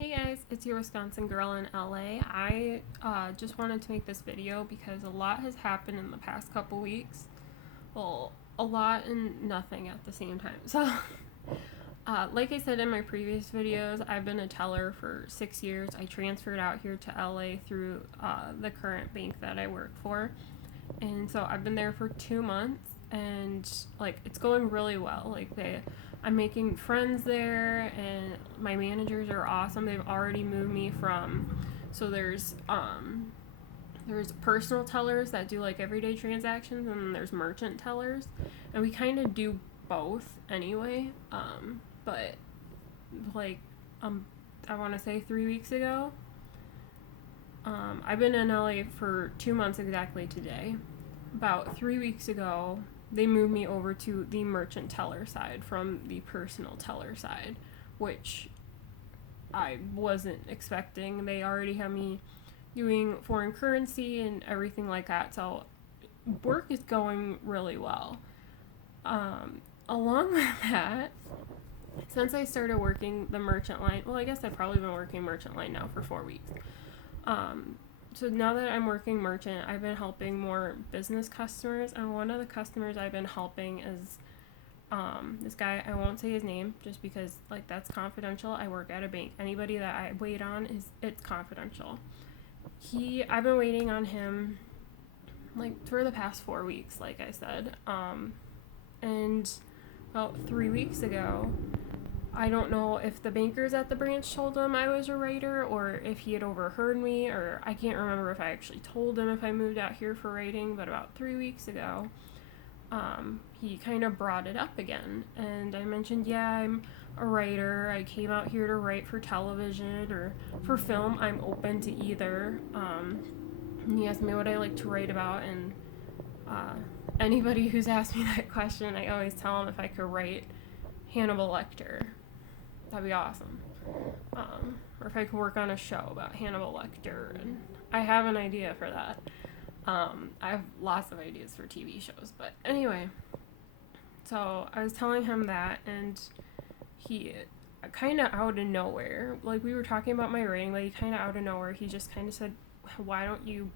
Hey guys, it's your Wisconsin girl in LA. I just wanted to make this video because a lot has happened in the past couple weeks. Well, a lot and nothing at the same time. So, like I said in my previous videos, I've been a teller for 6 years. I transferred out here to LA through the current bank that I work for. And so I've been there for 2 months and like it's going really well. I'm making friends there, and my managers are awesome. They've already moved me from, so there's personal tellers that do like everyday transactions, and then there's merchant tellers, and we kind of do both anyway. But like I want to say 3 weeks ago, I've been in LA for 2 months exactly today. About 3 weeks ago, they moved me over to the merchant teller side from the personal teller side, which I wasn't expecting. They already have me doing foreign currency and everything like that, so work is going really well. Along with that, since I started working the merchant line, well, I guess I've probably been working merchant line now for 4 weeks. So now that I'm working merchant, I've been helping more business customers, and one of the customers I've been helping is this guy. I won't say his name just because like that's confidential. I work at a bank. Anybody that I wait on it's confidential. I've been waiting on him like for the past 4 weeks, like I said. And about 3 weeks ago, I don't know if the bankers at the branch told him I was a writer or if he had overheard me, or I can't remember if I actually told him if I moved out here for writing, but about 3 weeks ago, he kind of brought it up again. And I mentioned, yeah, I'm a writer. I came out here to write for television or for film. I'm open to either. And he asked me what I like to write about, and anybody who's asked me that question, I always tell them if I could write Hannibal Lecter. That'd be awesome. Or if I could work on a show about Hannibal Lecter, and I have an idea for that. I have lots of ideas for TV shows, but anyway. So I was telling him that, and he kind of out of nowhere, like we were talking about my writing, like kind of out of nowhere, he just kind of said, "Why don't you?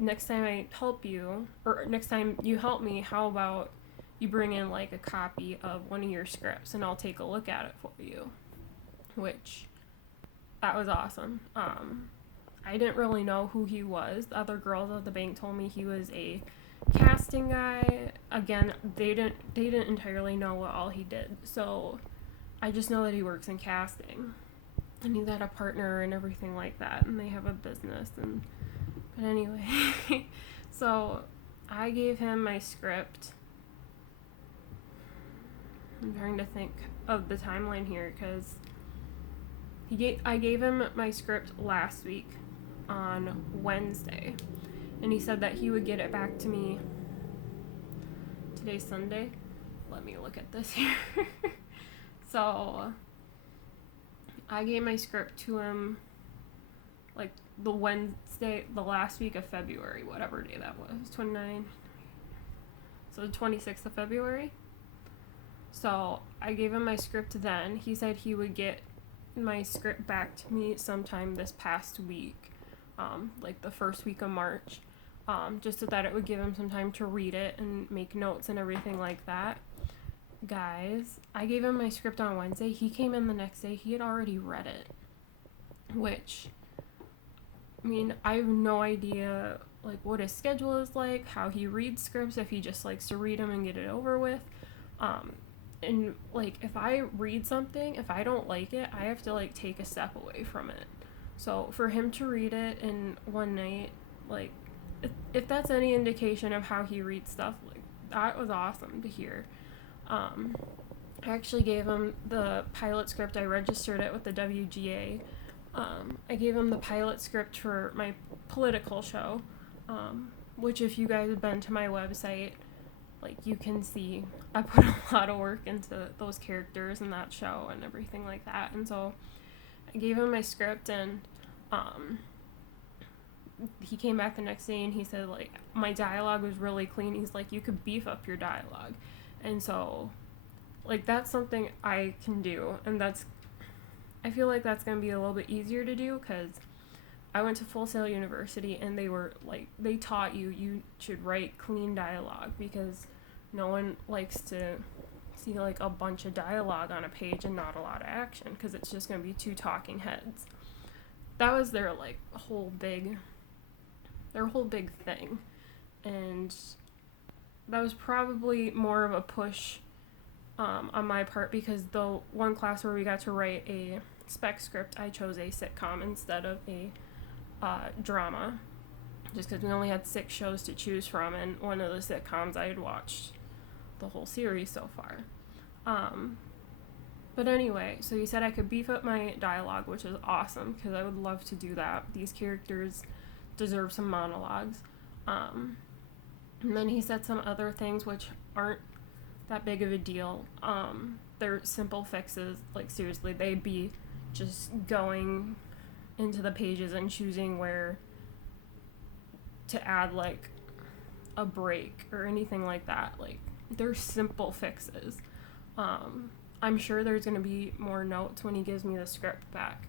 Next time I help you, or next time you help me, how about?" You bring in like a copy of one of your scripts and I'll take a look at it for you. Which, that was awesome. I didn't really know who he was. The other girls at the bank told me he was a casting guy. Again, they didn't entirely know what all he did. So I just know that he works in casting. And he's got a partner and everything like that, and they have a business. But anyway, so I gave him my script. I'm trying to think of the timeline here because I gave him my script last week on Wednesday, and he said that he would get it back to me. Today's Sunday. Let me look at this here. So I gave my script to him like the Wednesday, the last week of February, whatever day that was, 29. So the 26th of February. So I gave him my script then. He said he would get my script back to me sometime this past week, like the first week of March, just so that it would give him some time to read it and make notes and everything like that. Guys, I gave him my script on Wednesday. He came in the next day. He had already read it, which, I mean, I have no idea like what his schedule is like, how he reads scripts, if he just likes to read them and get it over with. And like if I read something, if I don't like it, I have to like take a step away from it. So for him to read it in one night, like if that's any indication of how he reads stuff, like that was awesome to hear. I actually gave him the pilot script. I registered it with the WGA. I gave him the pilot script for my political show, which if you guys have been to my website, like you can see I put a lot of work into those characters in that show and everything like that. And so I gave him my script, and he came back the next day and he said like my dialogue was really clean. He's like, you could beef up your dialogue. And so like that's something I can do, and that's I feel like that's going to be a little bit easier to do because I went to Full Sail University and they were like, they taught you should write clean dialogue because no one likes to see like a bunch of dialogue on a page and not a lot of action because it's just going to be two talking heads. That was their like whole big thing. And that was probably more of a push on my part because the one class where we got to write a spec script, I chose a sitcom instead of a drama, just because we only had 6 shows to choose from, and one of the sitcoms I had watched the whole series so far. But anyway, so he said I could beef up my dialogue, which is awesome because I would love to do that. These characters deserve some monologues. And then he said some other things which aren't that big of a deal. They're simple fixes. Like, seriously, they'd be just going into the pages and choosing where to add, like, a break or anything like that. Like, they're simple fixes. I'm sure there's going to be more notes when he gives me the script back.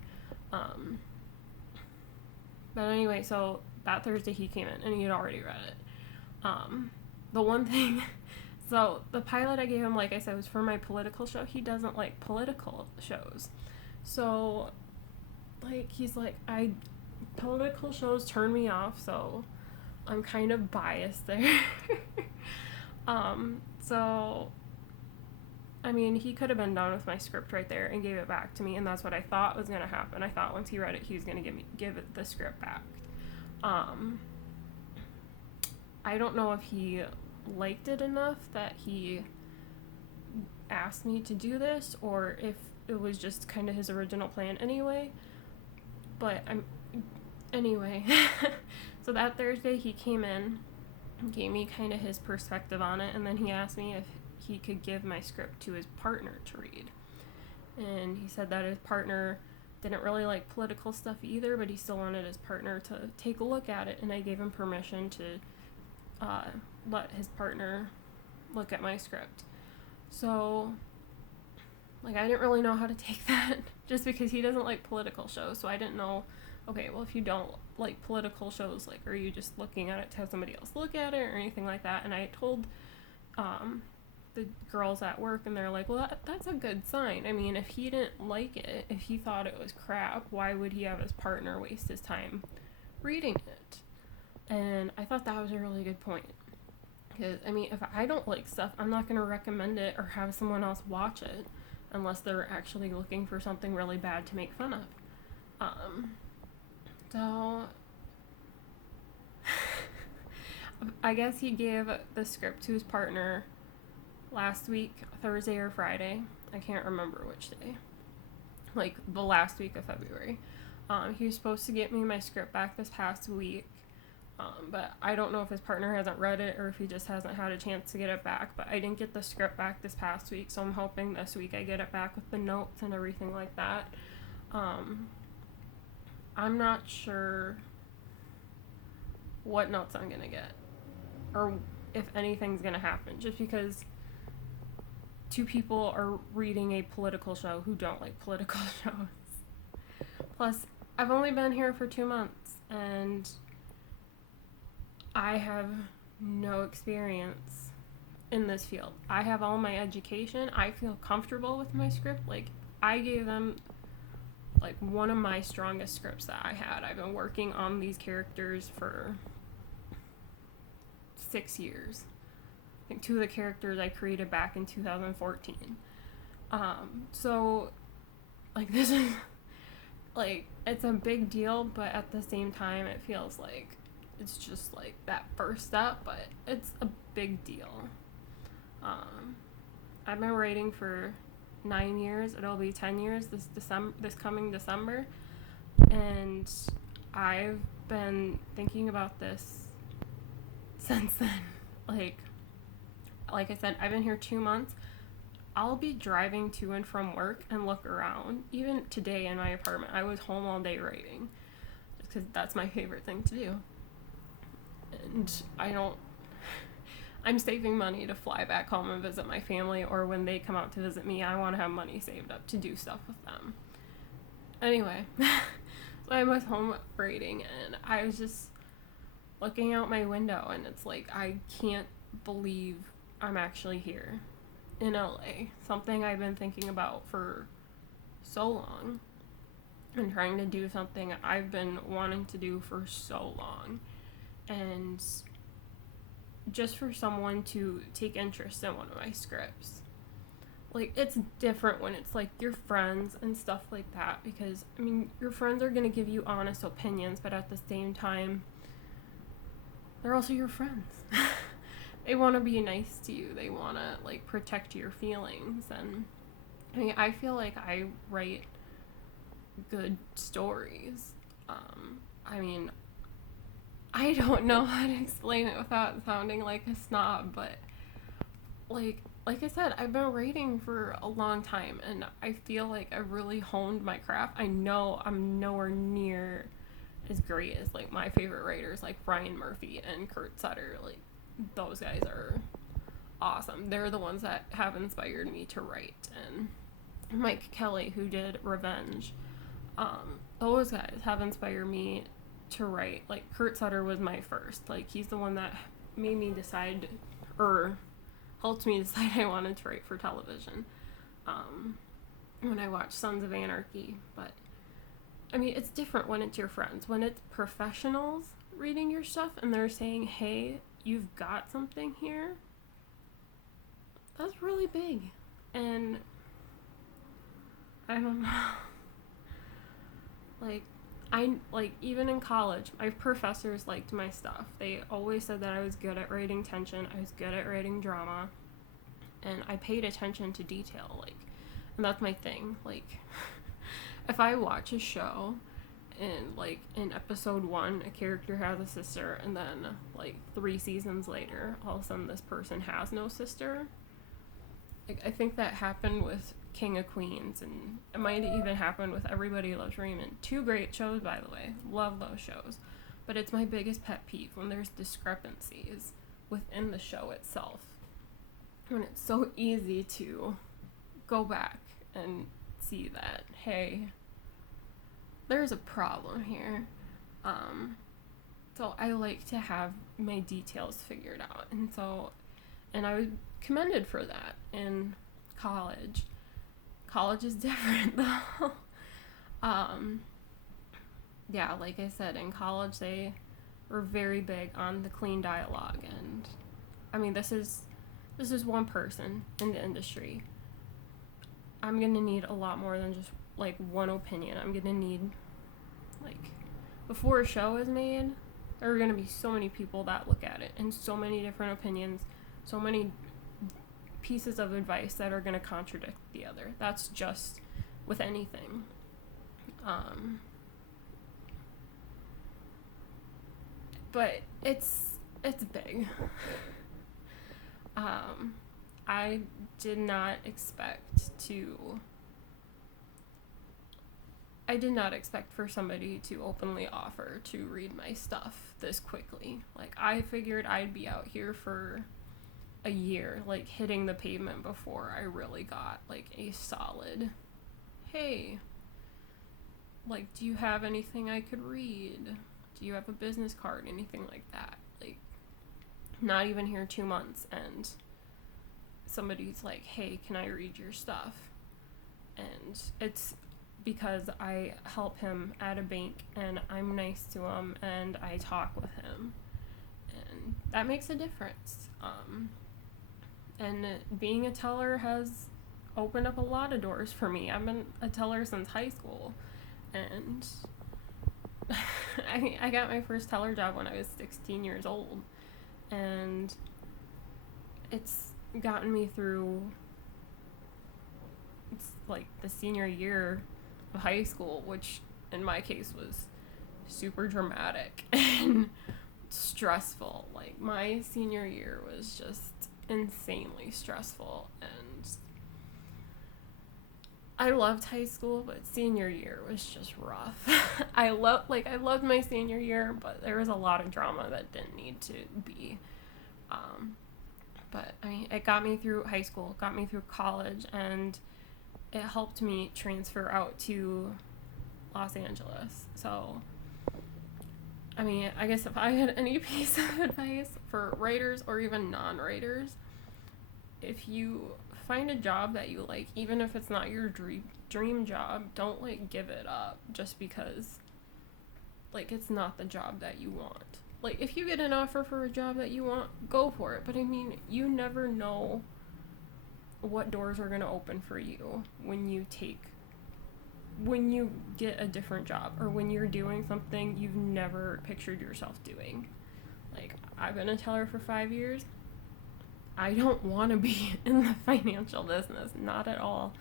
But anyway, so that Thursday he came in and he had already read it. The one thing, so the pilot I gave him, like I said, was for my political show. He doesn't like political shows. So, like, he's like, political shows turn me off, so I'm kind of biased there. So, I mean, he could have been done with my script right there and gave it back to me, and that's what I thought was going to happen. I thought once he read it, he was going to give it the script back. I don't know if he liked it enough that he asked me to do this, or if it was just kind of his original plan anyway. But anyway, so that Thursday he came in, gave me kind of his perspective on it, and then he asked me if he could give my script to his partner to read. And he said that his partner didn't really like political stuff either, but he still wanted his partner to take a look at it, and I gave him permission to let his partner look at my script. So, like, I didn't really know how to take that, just because he doesn't like political shows, so I didn't know, okay, well, if you don't like political shows, like, are you just looking at it to have somebody else look at it, or anything like that? And I told the girls at work, and they're like, well, that's a good sign. I mean, if he didn't like it, if he thought it was crap, why would he have his partner waste his time reading it? And I thought that was a really good point. Because, I mean, if I don't like stuff, I'm not going to recommend it or have someone else watch it unless they're actually looking for something really bad to make fun of. So, I guess he gave the script to his partner last week, Thursday or Friday. I can't remember which day. Like, the last week of February. He was supposed to get me my script back this past week. But I don't know if his partner hasn't read it or if he just hasn't had a chance to get it back. But I didn't get the script back this past week, so I'm hoping this week I get it back with the notes and everything like that. I'm not sure what notes I'm gonna get or if anything's gonna happen, just because 2 people are reading a political show who don't like political shows. Plus, I've only been here for 2 months, and I have no experience in this field. I have all my education. I feel comfortable with my script. Like, I gave them, like, one of my strongest scripts that I had. I've been working on these characters for 6 years. I think 2 of the characters I created back in 2014. So, like, this is, like, it's a big deal, but at the same time, it feels like it's just, like, that first step, but it's a big deal. I've been writing for 9 years. It'll be 10 years this coming December, and I've been thinking about this since then. Like I said, I've been here 2 months. I'll be driving to and from work and look around. Even today in my apartment, I was home all day writing, just because that's my favorite thing to do. And I'm saving money to fly back home and visit my family, or when they come out to visit me, I want to have money saved up to do stuff with them. Anyway, so I was home writing, and I was just looking out my window, and it's like, I can't believe I'm actually here in LA. Something I've been thinking about for so long, and trying to do something I've been wanting to do for so long. And just for someone to take interest in one of my scripts. Like, it's different when it's like your friends and stuff like that, because I mean, your friends are going to give you honest opinions, but at the same time, they're also your friends. They want to be nice to you. They want to like protect your feelings. And I mean, I feel like I write good stories. I mean, I don't know how to explain it without sounding like a snob, but like I said, I've been writing for a long time, and I feel like I really honed my craft. I know I'm nowhere near as great as like my favorite writers like Ryan Murphy and Kurt Sutter. Like, those guys are awesome. They're the ones that have inspired me to write. And Mike Kelly, who did Revenge, those guys have inspired me to write. Like, Kurt Sutter was my first. Like, he's the one that made me decide, or helped me decide I wanted to write for television, when I watched Sons of Anarchy. But I mean, it's different when it's your friends. When it's professionals reading your stuff and they're saying, hey, you've got something here, that's really big. And I don't know. Even in college, my professors liked my stuff. They always said that I was good at writing tension, I was good at writing drama, and I paid attention to detail, like, and that's my thing. Like, if I watch a show and, like, in episode 1, a character has a sister, and then, like, 3 seasons later, all of a sudden this person has no sister, like, I think that happened with King of Queens, and it might even happen with Everybody Loves Raymond. 2 great shows, by the way. Love those shows. But it's my biggest pet peeve when there's discrepancies within the show itself. When it's so easy to go back and see that, hey, there's a problem here. So I like to have my details figured out. And I was commended for that in college. College is different, though. Yeah, like I said, in college they were very big on the clean dialogue, and I mean, this is one person in the industry. I'm gonna need a lot more than just like one opinion. I'm gonna need, like, before a show is made, there are gonna be so many people that look at it, and so many different opinions, so many pieces of advice that are going to contradict the other. That's just with anything. But it's big. I did not expect for somebody to openly offer to read my stuff this quickly. Like, I figured I'd be out here for a year, like, hitting the pavement before I really got, like, a solid, hey, like, do you have anything I could read? Do you have a business card? Anything like that. Like, not even here 2 months, and somebody's like, hey, can I read your stuff? And it's because I help him at a bank, and I'm nice to him, and I talk with him, and that makes a difference. And being a teller has opened up a lot of doors for me. I've been a teller since high school, and I got my first teller job when I was 16 years old, and it's gotten me through, it's like the senior year of high school, which in my case was super dramatic and stressful. Like, my senior year was just insanely stressful, and I loved high school, but senior year was just rough. I loved my senior year, but there was a lot of drama that didn't need to be. But I mean, it got me through high school, got me through college, and it helped me transfer out to Los Angeles. So, I mean, I guess if I had any piece of advice for writers or even non-writers, if you find a job that you like, even if it's not your dream job, don't like give it up just because like it's not the job that you want. Like if you get an offer for a job that you want, go for it. But I mean, you never know what doors are going to open for you when you get a different job or when you're doing something you've never pictured yourself doing. Like, I've been a teller for 5 years. I don't want to be in the financial business, not at all.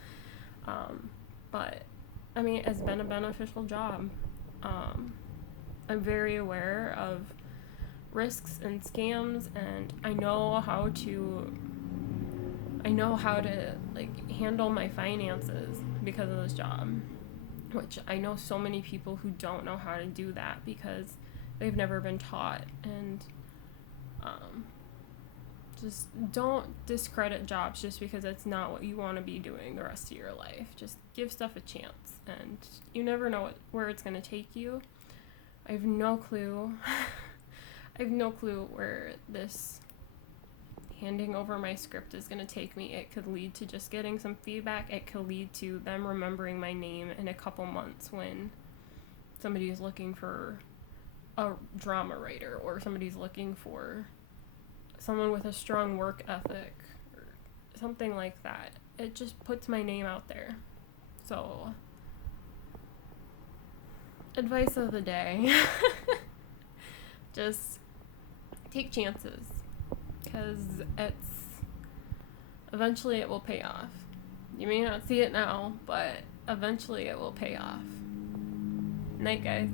But, I mean, it's been a beneficial job. I'm very aware of risks and scams, and I know how to like handle my finances because of this job, which I know so many people who don't know how to do that because they've never been taught. And just don't discredit jobs just because it's not what you want to be doing the rest of your life. Just give stuff a chance, and you never know where it's going to take you. I have no clue. I have no clue where this handing over my script is going to take me. It could lead to just getting some feedback. It could lead to them remembering my name in a couple months when somebody is looking for a drama writer or somebody's looking for someone with a strong work ethic or something like that. It just puts my name out there. So, advice of the day. Just take chances, because eventually it will pay off. You may not see it now, but eventually it will pay off. Night, guys.